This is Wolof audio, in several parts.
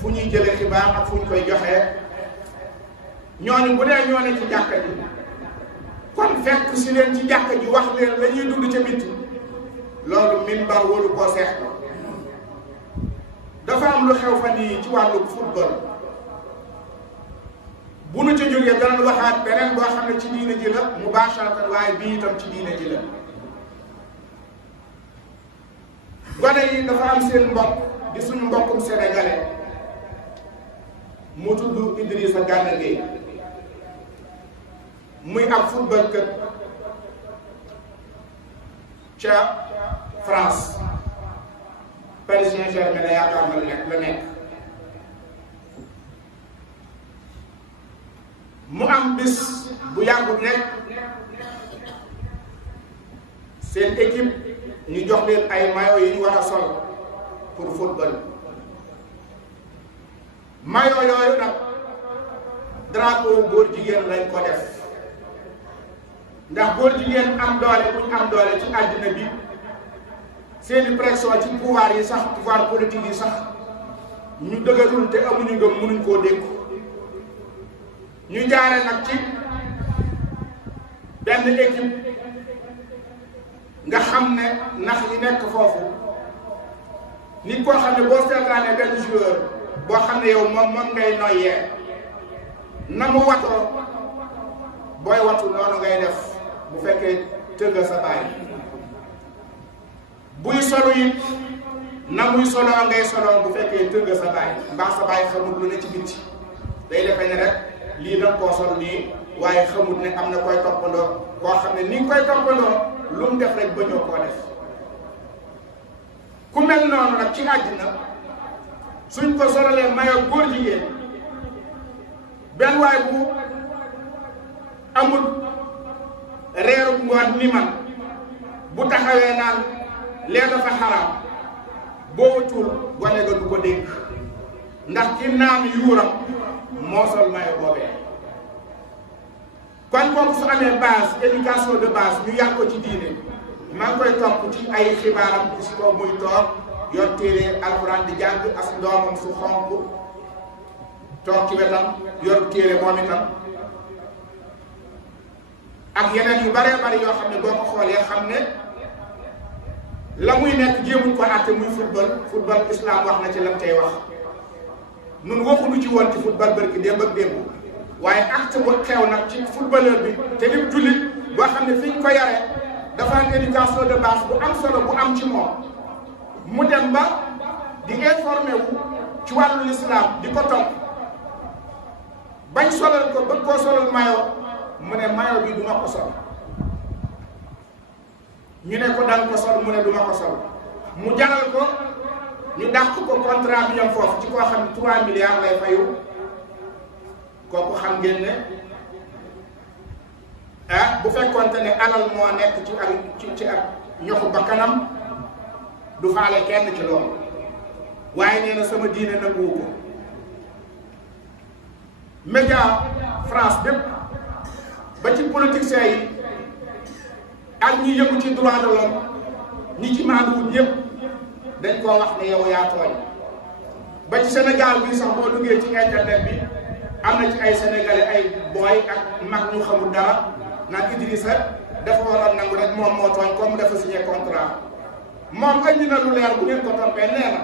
fu ñuy jële xibaar ak fu ñu koy joxee ñooñu bu dee ñoo ne ci jàkka ji kon fekk si leen ci jàkka ji wax leen la ñuy dund ca bitti loolu minbar waru koo seexlu. dafa am lu xew fan yii ci wàllu football bu nu ca jógee danañ waxaat beneen boo xam ne ci diine ji la mubasharatan waaye bii itam ci diine ji la. gone yi dafa am seen mbokk di suñu mbokkum sénégalais mu tudd Idrissa Gana Gueye muy ab football kët ca France Paris Saint-Germain la yaakaar na la nekk mu am bis bu yàggul nekk seen équipe ñu jox leen ay maillot yi ñu war a sol pour football maillot yooyu nag drapeau góor jigéen lañ ko def ndax góor jigéen am doole bu ñu am doole ci àddina bi seeni pression ci pouvoir yi sax pouvoir politique yi sax ñu dëgërul te amuñu ngëm mënuñ koo dégg ñu jaare nag ci benn équipe nga xam ne nax yi nekk foofu nit koo xam ne boo seetaanee benn joueur boo xam ne yow moom ngay noyyee na mu watoo booy watu noonu ngay def bu fekkee tëgga sa baay buy solo it na muy solo ngay solo bu fekkee tëgga sa baay mbaa sa baay xamul lu ne ci bitti day defe ne rek lii danga koo sol nii waaye xamul ne am na koy toppandoo koo xam ne ni nga koy toppandoo lu mu def rek ba ñoo koo def ku mel noonu nag ci àddina suñ ko sololee mayo góor jigéen benn waay bu amul reeru ngoon ni man bu taxawee naan lee dafa xaraam boo wutul gone ga du ko dégg ndax ki naan yuuram moo sol mayo boobee kon kooku su amee base éducation de base ñu yàq ko ci diine maa ngi koy topp ci ay xibaaram gis ko muy toog yor téere alxuraan di jàng as doomam su xonk toog ci wetam yor téere moom itam ak yeneen yu baree bari yoo xam ne boo ko xoolee xam ne la muy nekk jéemuñ ko àtte muy football islam wax na ci lan tey wax nun waxuñu ci woon ci football barki démb ak démb waaye acte bu xew nag ci footballeur bi te lim jullit boo xam ne fi ñu ko yaree dafa am éducation de base bu am solo bu am ci moom mu dem ba di informé wu ci wàllu l'islam di ko topp bañ solal ko bëgg koo solal mayo mu ne mayo bi du ma ko sol ñu ne ko danga ko sol mu ne du ma ko sol mu jaral ko ñu dàq ko contrat bi ñoom foofu ci koo xam ne 3 milliards lay fayu kooku xam ngeen ne bu fekkoonte ne alal moo nekk ci ak ñoxu bakkanam du faale kenn ci loolu waaye nee na sama diine nanguwu ko média France bépp ba ci politiciens yi ak ñi yëngu ci droit de l'homme ñi ci maanduwul ñëpp dañ koo wax ne yow yaa tooñ ba ci Sénégal bi sax boo duggee ci internet bi am na ci ay sénégalais ay booy ak mag ñu xamul dara naan Idrissa dafa war a nangu rek moom moo tooñ comme dafa signé contrat moom andi na lu leer bu ngeen ko toppee nee na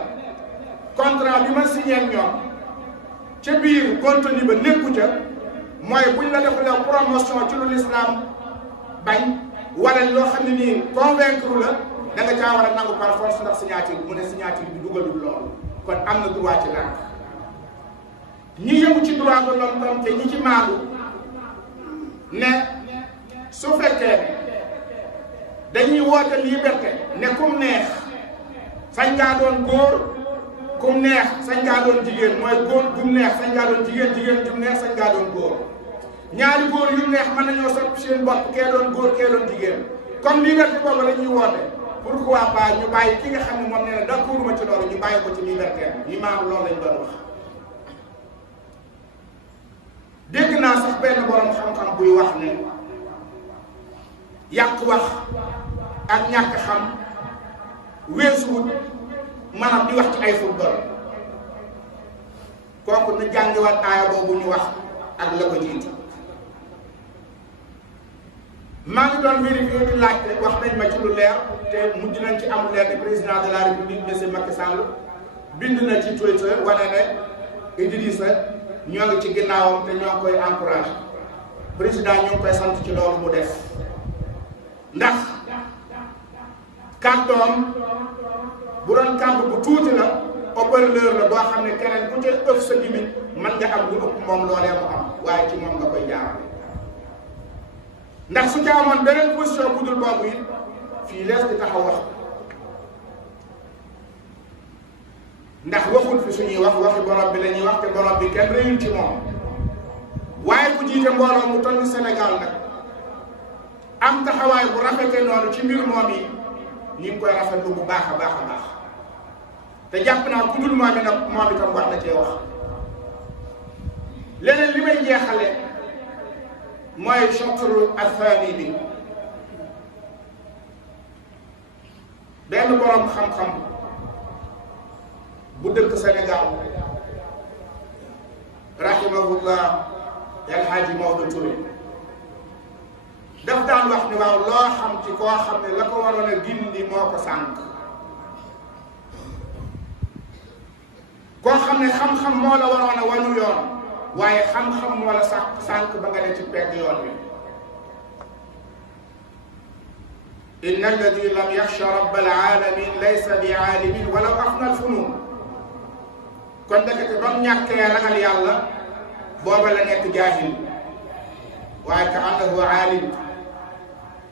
contrat bi ma signé ñoom ca biir contenu ba nekku ca mooy buñ la defalee promotion ci lu l'islam bañ wala loo xam ne nii convaincre la da nga caa war a nangu par force ndax signature mu ne signature bi dugalul loolu kon am na droit ci lànk ñi yëngu ci droit de l'homme tam te ñi ci maandu ne su fekkee dañuy woote liberté ne kum neex sañ ngaa doon góor kum neex sañ ngaa doon jigéen mooy góor gum neex sañ ngaa doon jigéen jigéen gum neex sañ ngaa doon góor ñaari góor yu neex mën nañoo sopp seen bopp kee doon góor kee doon jigéen comme liberté boobu la ñuy woote pourquoi pas ñu bàyyi ki nga xam ne moom nee na d'accord ma ci loolu ñu bàyyi ko ci liberté ñi maandu loolu lañ doon wax. dégg naa sax benn borom xam-xam buy wax ne yàq wax ak ñàkk xam weesuwut maanaam di wax ci ay football kooku na jàngiwaat aaya boobu ñu wax ak la ko jiitu. maa ngi doon vérifier di laajte wax nañ ma ci lu leer te mujj nañ ci am leer ne président de la république monsieur Macky Sall bind na ci Twitter wane ne Idrissa ñoo ngi ci ginnaawam te ñoo ngi koy encouragé président ñu ngi koy sant ci loolu mu def ndax kàddoom bu doon kàddu bu tuuti la haut-parleur la boo xam ne keneen ku ca ëf sa gimiñ mën nga am lu ëpp moom loolee mu am waaye ci moom nga koy jaarale ndax su ca amoon beneen position bu dul boobu it fii lees di taxaw wax ndax waxul fi suñuy wax waxi borom bi la ñuy wax te borom bi kenn réyul ci moom waaye ku jiite mbooloo mu toll Sénégal nag am taxawaay bu rafetee noonu ci mbir moom yi ñu ngi koy rafetlu bu baax a baax a baax te jàpp naa ku dul moom nag moom itam wax na cee wax leneen li may jeexale mooy chotru athani bi benn borom xam-xam bu dëkk Sénégal rahimahullah El Hadji Maodo Touré daf daan wax ni waaw loo xam ci koo xam ne la ko waroon a gindi moo ko sànq koo xam ne xam-xam moo la waroon a wanu yoon waaye xam-xam moo la sànq ba nga ne ci pegg yoon wi inna alladi lam yaxsha rabbal alamin laysa bi aalimin walaw afna alfunun kon ndekete ba mu ñàkkee ragal yàlla booba la nekk jaahil waaye ka annahu aalim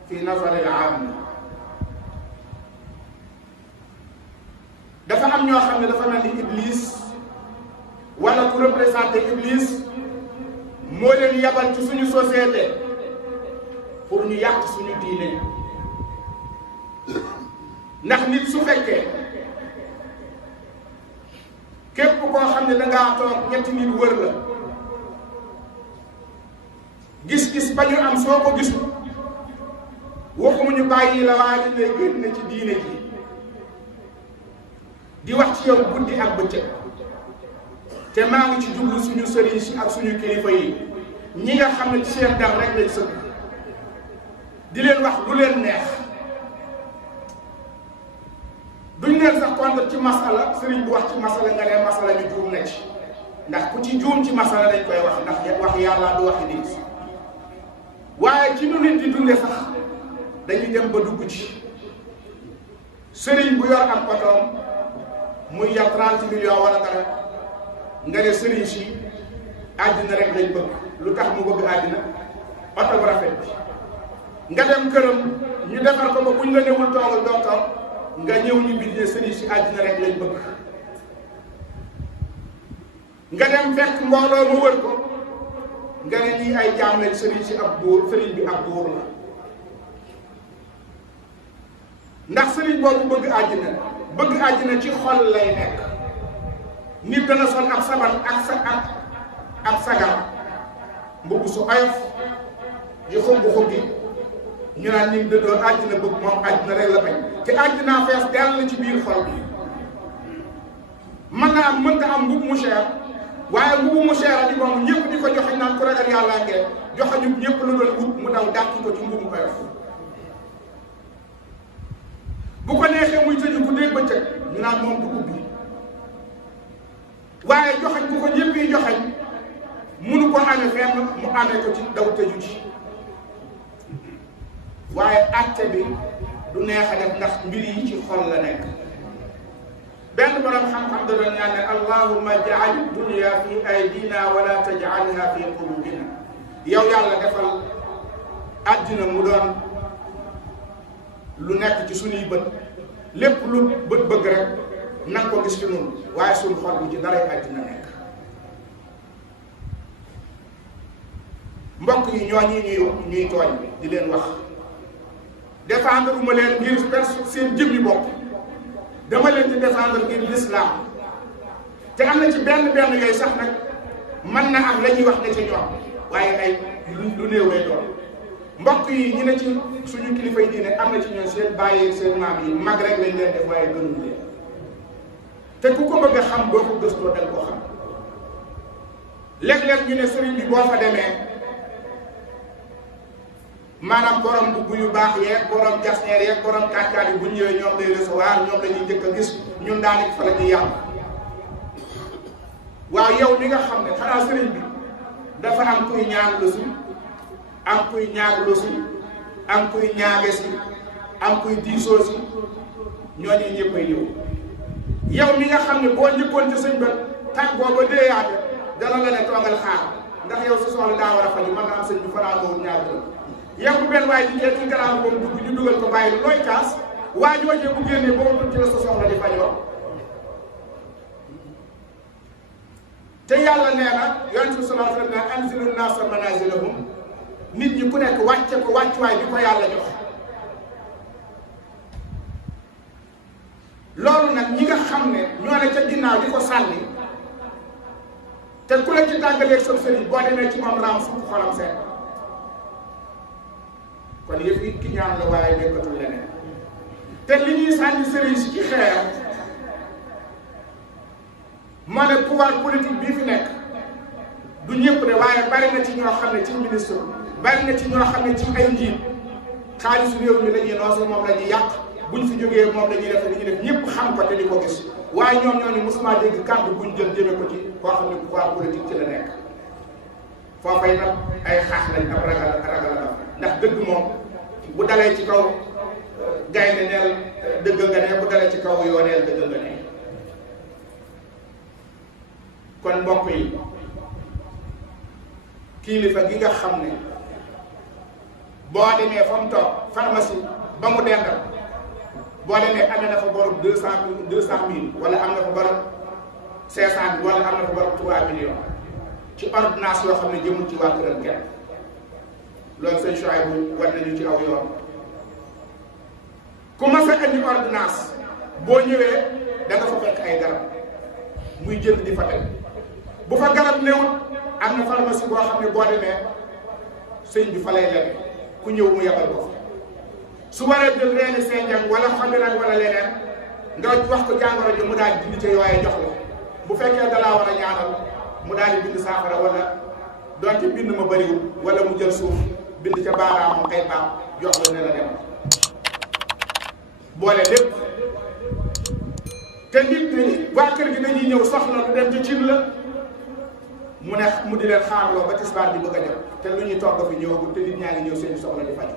fi nazari al aam dafa am ñoo xam ne dafa mel ni iblis wala ku représenté iblis moo leen yabal ci suñu société pour ñu yàq suñu diine ndax nit su fekkee képp koo xam ne dangaa toog ñetti nit wër la gis-gis ba ñu am soo ko gisul waxuma ñu bàyyi la waaye dañ lay génn ci diine ji di wax ci yow guddi ak bëccëg te maa ngi ci jublu suñu sëriñ si ak suñu kilifa yi ñi nga xam ne ci seen dal rek lañ sëgg di leen wax lu leen neex duñ leen sax contre ci masala sëriñ bu wax ci masala nga ne masala bi juum na ci ndax ku ci juum ci masala dañ koy wax ndax wax yàlla du waxi nit waaye ci nu nit di dunde sax dañuy dem ba dugg ci sëriñ bu yor am otoom muy yar 30 millions wala dara nga ne sëriñ si àddina rek lañ bëgg lu tax mu bëgg àddina oto bu rafet bi nga dem këram ñu defar ko ba buñ la newul toogal doo toog nga ñëw ñu bind ne sëriñ si àddina rek lañ bëgg nga dem fekk mbooloo mu wër ko nga ne ñii ay jaam lañ sëriñ si ab buur sëriñ bi ab buur la ndax sëriñ boobu bëgg àddina ci xol lay nekk nit dana sol ab sabar ak sagar mbubb su oyof di xubbi ñu naan nit da doon àddina bëgg moom àddina rek la bañ te àddina fees dell ci biir xol bi mën na am mënta am mbubb mu cher waaye mbubb mu cher di moom ñëpp di ko joxe naan ku ragal yàlla ngeen joxe ñu ñëpp lu doon wut mu daw dàq ko ci mbubb mu oyof bu ko neexee muy tëju bu dee bëccëg ñu naan moom du ubbi waaye joxañ bu ko ñëpp yi joxañ munu ko amee fenn mu amee ko ci daw tëju ci waaye acte bi du neex a def ndax mbir yi ci xol la nekk benn borom xam-xam da doon ñaan ne allahumma jaal dunya fi aydina wala tajalha fi qulubina yow yàlla defal àddina mu doon lu nekk ci suñuy bët lépp lu bët bëgg rek nanga ko gis ci noonu waaye suñu xol bu ci daray àddina nekk mbokk yi ñooñi ñuy tooñ di leen wax défendre uma leen ngir seen jëmmi bopp dama leen di défendre ngir l'islam te am na ci benn yooyu sax nag mën na am la ñuy wax ne ci ñoom waaye ay lu néew lay doon mbokk yi ñu ne ci suñu kilifa yi diine am na ci ñoom seen bàyyi seen maam yi mag rek lañ leen def waaye gënuñ leen te ku ko bëgg a xam boo ko gëstoo dal koo xam léeg-léeg ñu ne sëriñ bi boo fa demee maanaam borom mbubb yu baax yeeg borom jasneer yeeg borom kàkkaat yi bu ñëwee ñoom lay recevoir ñoom la ñuy njëkk a gis ñun daanaka fa la ñuy yàq. waaw yow mi nga xam ne xanaa sëriñ bi dafa am kuy ñaan lu si am kuy ñaag lu si am kuy ñaage si am kuy diisoo si ñooñu ñëpp ay ñëw. yow mi nga xam ne boo njëkkoon ci sëñ ba tàggoo ba déeyaate dana la ne toogal xaar ndax yow sa soxla daa war a faju mën na am sëñ bi fanaa ngawut ñaar dërëm yow bu benn waaye jigéen ci garaam boobu dugg ñu dugal ko bàyyi looy kaas waa joojee bu génnee boo tudd ci la sa soxla di fajoo. te yàlla nee na yonent bi sallallahu alayhi wa sallam ne anzilu naasa manazilahum nit ñi ku nekk wàcce ko wàccuwaay bi ko yàlla jox. loolu nag ñi nga xam ne ñoo ne ca ginnaaw di ko sànni te ku la ci tàggalee sa sëriñ boo demee ci moom raam fukk xolam seet kon yëpp it ki ñaan la waaye nekkatul leneen te li ñuy sànni sëriñ si ci xeer moo ne pouvoir politique bii fi nekk du ñëpp de waaye bari na ci ñoo xam ne ci ministre bari na ci ñoo xam ne ci ay njiit xaalisu réew mi la ñuy noose moom la ñuy yàq buñ fi jógee moom la ñuy def li ñuy def ñëpp xam ko te di ko gis waaye ñoom ñoo ne mosuma dégg kàddu buñ jël jëme ko ci koo xam ne pouvoir politique ci la nekk foofay nag ay xaax lañ ab ragal ndax dëgg moom bu dalee ci kaw gaynde neel dëgg nga ne bu dalee ci kaw yooneel dëgg nga ne. kon mbokk yi kilifa gi nga xam ne boo demee fa mu toog pharmacie ba mu dendal boo demee amee na fa borom 200 000 wala am na fa borom 500 000 wala am na fa borom 3 millions ci ordonnance yoo xam ne jëmul ci waa këram kenn loolu sëñ Chouaïbou war nañu ci aw yoon ku ma sa andi ordonnance boo ñëwee da nga fa fekk ay garab muy jënd di fa teg bu fa garab newut am na pharmacie boo xam ne boo demee sëñ bi fa lay lebe ku ñëw mu yabal ko su waree jël reeni senjang wala xamiraan wala leneen nga wax ko jàngoro ji mu daal di bind ca yooye jox la bu fekkee dalaa war a ñaanal mu daal di bind saafara wala doonte bind ma bëriwul wala mu jël suuf bind ca baaraamam ay baam jox la ne la dem boole lépp te nit waa kër gi dañuy ñëw soxla lu dem ci cin la mu di leen xaarloo ba tisbaar bi bëgg a dem te lu ñuy togg fi ñëwagul te nit ñaa ngi ñëw seen soxla di faj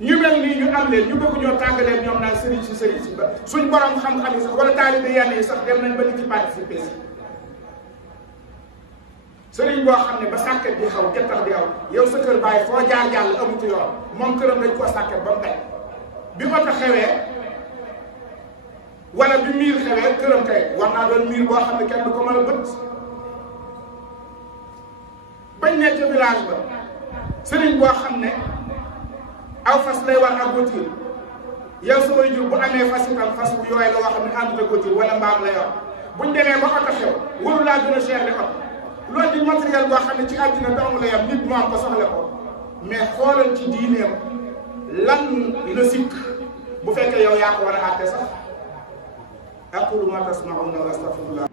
ñu mel nii ñu am leen ñu bëgg ñoo tàngalee ñoom naan sëriñ si ba suñ borom xam-xam yi sax wala taalibe yenn yi sax dem nañ ba di ci participer si sëriñ boo xam ne ba sàkket di xaw gettax di aw yow sa kër bàyyi foo jaar jàll amutu yoon moom këram dañ koo sàkket ba mu daj bi oto xewee wala bi miir xewee këram kay war naa doon miir boo xam ne kenn du ko mën a bët bañ nekk ca village ba sëriñ boo xam ne aw fas lay war ak voiture yow sa way jur bu amee fas itam fas bu yooy la wax ne àndut ak voiture wala mbaam la yor buñ demee ba oto xew waru laa gën a cher le oto loolu di matériel boo xam ne ci àddina dong la yam nit moom ko soxla ko mais xoolal ci diineem lan la sikk bu fekkee yow yaa ko war a àtte sax aqulu ma tasma'una wa astaghfirullah